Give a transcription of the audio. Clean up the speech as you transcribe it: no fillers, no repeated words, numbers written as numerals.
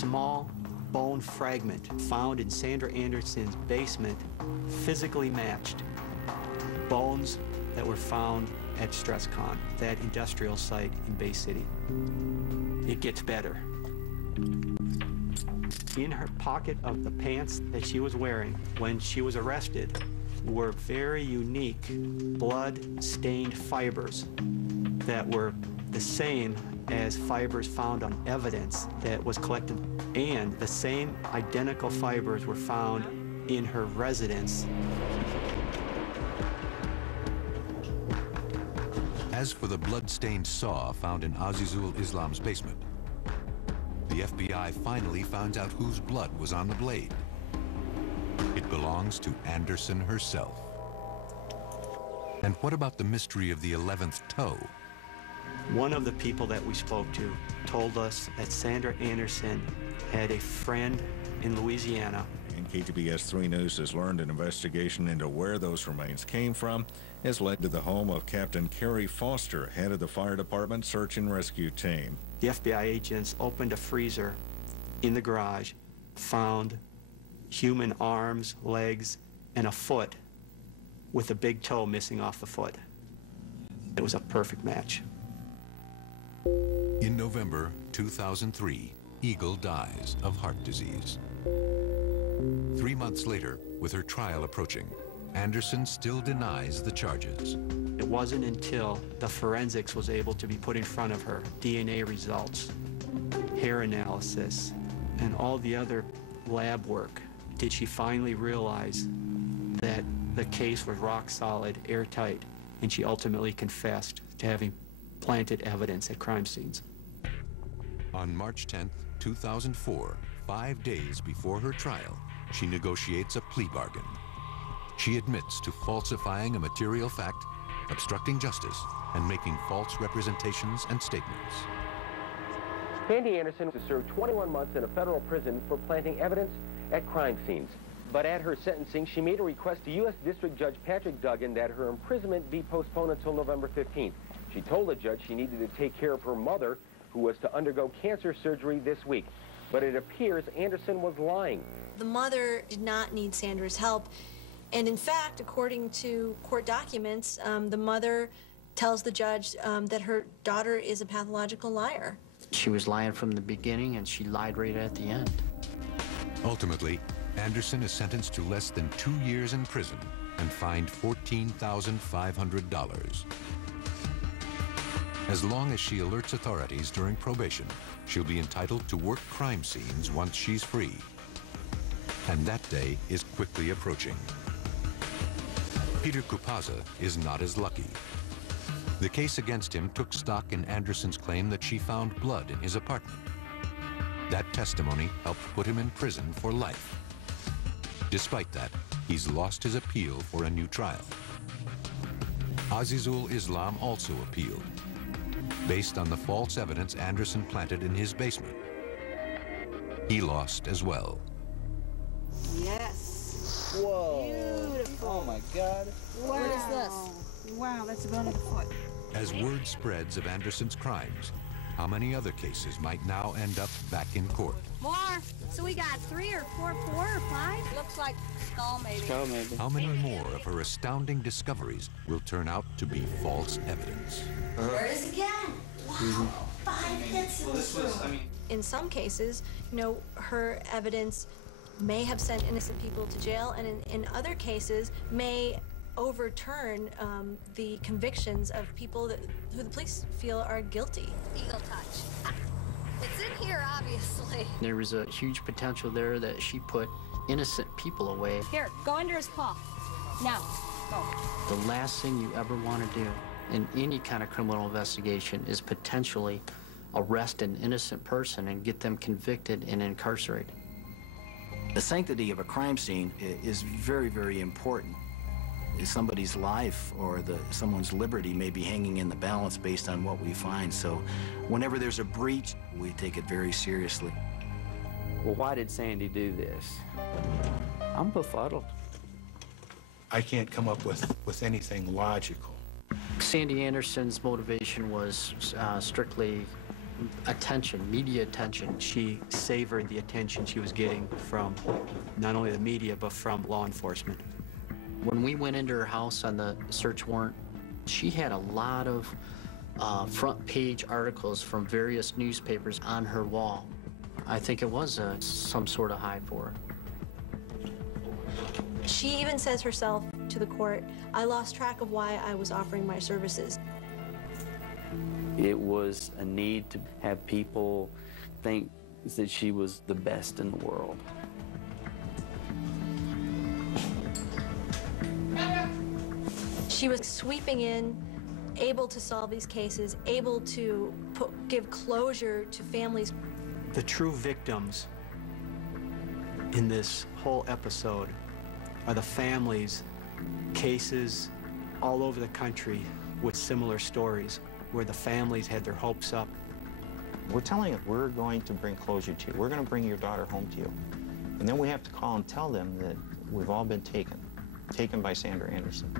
small bone fragment found in Sandra Anderson's basement physically matched bones that were found at StressCon, that industrial site in Bay City. It gets better. In her pocket of the pants that she was wearing when she was arrested were very unique blood-stained fibers that were the same as fibers found on evidence that was collected, and the same identical fibers were found in her residence. As for the blood-stained saw found in Azizul Islam's basement, the FBI finally finds out whose blood was on the blade. It belongs to Anderson herself. And what about the mystery of the 11th toe? One of the people that we spoke to told us that Sandra Anderson had a friend in Louisiana. And KTBS 3 News has learned an investigation into where those remains came from has led to the home of Captain Kerry Foster, head of the fire department search and rescue team. The FBI agents opened a freezer in the garage, found human arms, legs, and a foot with a big toe missing off the foot. It was a perfect match. In November 2003, Eagle dies of heart disease. 3 months later, with her trial approaching, Anderson still denies the charges. It wasn't until the forensics was able to be put in front of her, DNA results, hair analysis, and all the other lab work, did she finally realize that the case was rock solid, airtight, and she ultimately confessed to having planted evidence at crime scenes. On March 10th, 2004, 5 days before her trial, she negotiates a plea bargain. She admits to falsifying a material fact, obstructing justice, and making false representations and statements. Sandy Anderson was served 21 months in a federal prison for planting evidence at crime scenes. But at her sentencing, she made a request to U.S. District Judge Patrick Duggan that her imprisonment be postponed until November 15th. She told the judge she needed to take care of her mother, who was to undergo cancer surgery this week. But it appears Anderson was lying. The mother did not need Sandra's help. And in fact, according to court documents, the mother tells the judge that her daughter is a pathological liar. She was lying from the beginning, and she lied right at the end. Ultimately, Anderson is sentenced to less than 2 years in prison and fined $14,500. As long as she alerts authorities during probation, she'll be entitled to work crime scenes once she's free. And that day is quickly approaching. Peter Kupaza is not as lucky. The case against him took stock in Anderson's claim that she found blood in his apartment. That testimony helped put him in prison for life. Despite that, he's lost his appeal for a new trial. Azizul Islam also appealed, based on the false evidence Anderson planted in his basement. He lost as well. Yes. Whoa. Beautiful. Oh my God. Wow. What is this? Wow, that's a bone of the foot. As word spreads of Anderson's crimes, how many other cases might now end up back in court? More. So we got 3 or 4 or 5? Looks like skull maybe. Skull maybe. How many more of her astounding discoveries will turn out to be false evidence? There it is again. Wow. 5 hits in this room. In some cases, you know, her evidence may have sent innocent people to jail, and in other cases may overturn the convictions of people who the police feel are guilty. Eagle touch. It's in here, obviously. There was a huge potential there that she put innocent people away. Here, go under his paw. Now, go. The last thing you ever want to do in any kind of criminal investigation is potentially arrest an innocent person and get them convicted and incarcerated. The sanctity of a crime scene is very, very important. Somebody's life or someone's liberty may be hanging in the balance based on what we find. So whenever there's a breach, we take it very seriously. Well, why did Sandy do this? I'm befuddled. I can't come up with anything logical. Sandy Anderson's motivation was strictly attention, media attention. She savored the attention she was getting from not only the media, but from law enforcement. When we went into her house on the search warrant, she had a lot of front page articles from various newspapers on her wall. I think it was some sort of high for her. She even says herself to the court, "I lost track of why I was offering my services." It was a need to have people think that she was the best in the world. She was sweeping in, able to solve these cases, able to give closure to families. The true victims in this whole episode are the families, cases all over the country with similar stories, where the families had their hopes up. We're telling them, we're going to bring closure to you. We're going to bring your daughter home to you. And then we have to call and tell them that we've all been taken by Sandra Anderson.